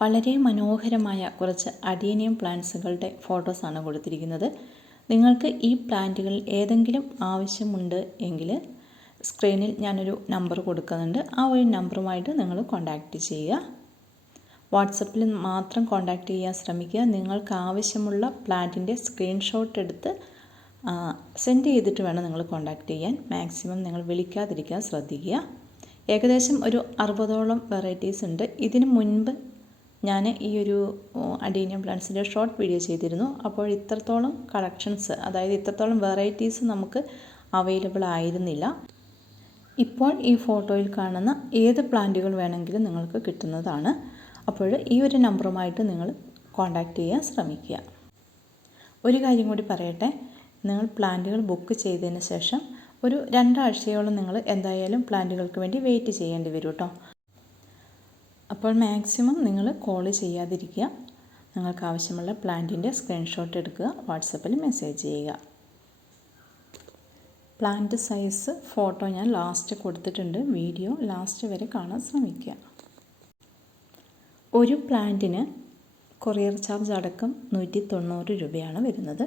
വളരെ മനോഹരമായ കുറച്ച് അഡീനിയം പ്ലാന്റ്സുകളുടെ ഫോട്ടോസാണ് കൊടുത്തിരിക്കുന്നത്. നിങ്ങൾക്ക് ഈ പ്ലാന്റുകളിൽ ഏതെങ്കിലും ആവശ്യമുണ്ട് എങ്കിൽ സ്ക്രീനിൽ ഞാനൊരു നമ്പർ കൊടുക്കുന്നുണ്ട്. ആ ഒരു നമ്പറുമായിട്ട് നിങ്ങൾ കോൺടാക്റ്റ് ചെയ്യുക. വാട്സപ്പിൽ മാത്രം കോൺടാക്റ്റ് ചെയ്യാൻ ശ്രമിക്കുക. നിങ്ങൾക്ക് ആവശ്യമുള്ള പ്ലാന്റിൻ്റെ സ്ക്രീൻഷോട്ട് എടുത്ത് സെൻഡ് ചെയ്തിട്ട് വേണം നിങ്ങൾ കോൺടാക്റ്റ് ചെയ്യാൻ. മാക്സിമം നിങ്ങൾ വിളിക്കാതിരിക്കാൻ ശ്രദ്ധിക്കുക. ഏകദേശം ഒരു 60ഓളം വെറൈറ്റീസ് ഉണ്ട്. ഇതിന് മുൻപ് ഞാൻ ഈ ഒരു അഡീനിയം പ്ലാന്റ്സിൻ്റെ ഷോർട്ട് വീഡിയോ ചെയ്തിരുന്നു. അപ്പോൾ ഇത്രത്തോളം കളക്ഷൻസ്, അതായത് ഇത്രത്തോളം വെറൈറ്റീസ് നമുക്ക് അവൈലബിൾ ആയിരുന്നില്ല. ഇപ്പോൾ ഈ ഫോട്ടോയിൽ കാണുന്ന ഏത് പ്ലാന്റുകൾ വേണമെങ്കിലും നിങ്ങൾക്ക് കിട്ടുന്നതാണ്. അപ്പോൾ ഈ ഒരു നമ്പറുമായിട്ട് നിങ്ങൾ കോൺടാക്റ്റ് ചെയ്യാൻ ശ്രമിക്കുക. ഒരു കാര്യം കൂടി പറയട്ടെ, നിങ്ങൾ പ്ലാന്റുകൾ ബുക്ക് ചെയ്തതിന് ശേഷം ഒരു 2 ആഴ്ചയോളം നിങ്ങൾ എന്തായാലും പ്ലാന്റുകൾക്ക് വേണ്ടി വെയിറ്റ് ചെയ്യേണ്ടി വരും കേട്ടോ. അപ്പോൾ മാക്സിമം നിങ്ങൾ കോൾ ചെയ്യാതിരിക്കുക. നിങ്ങൾക്ക് ആവശ്യമുള്ള പ്ലാന്റിൻ്റെ സ്ക്രീൻഷോട്ട് എടുക്കുക, വാട്സപ്പിൽ മെസ്സേജ് ചെയ്യുക. പ്ലാന്റ് സൈസ് ഫോട്ടോ ഞാൻ ലാസ്റ്റ് കൊടുത്തിട്ടുണ്ട്. വീഡിയോ ലാസ്റ്റ് വരെ കാണാൻ ശ്രമിക്കുക. ഒരു പ്ലാന്റിന് കൊറിയർ ചാർജ് അടക്കം 190 രൂപയാണ് വരുന്നത്.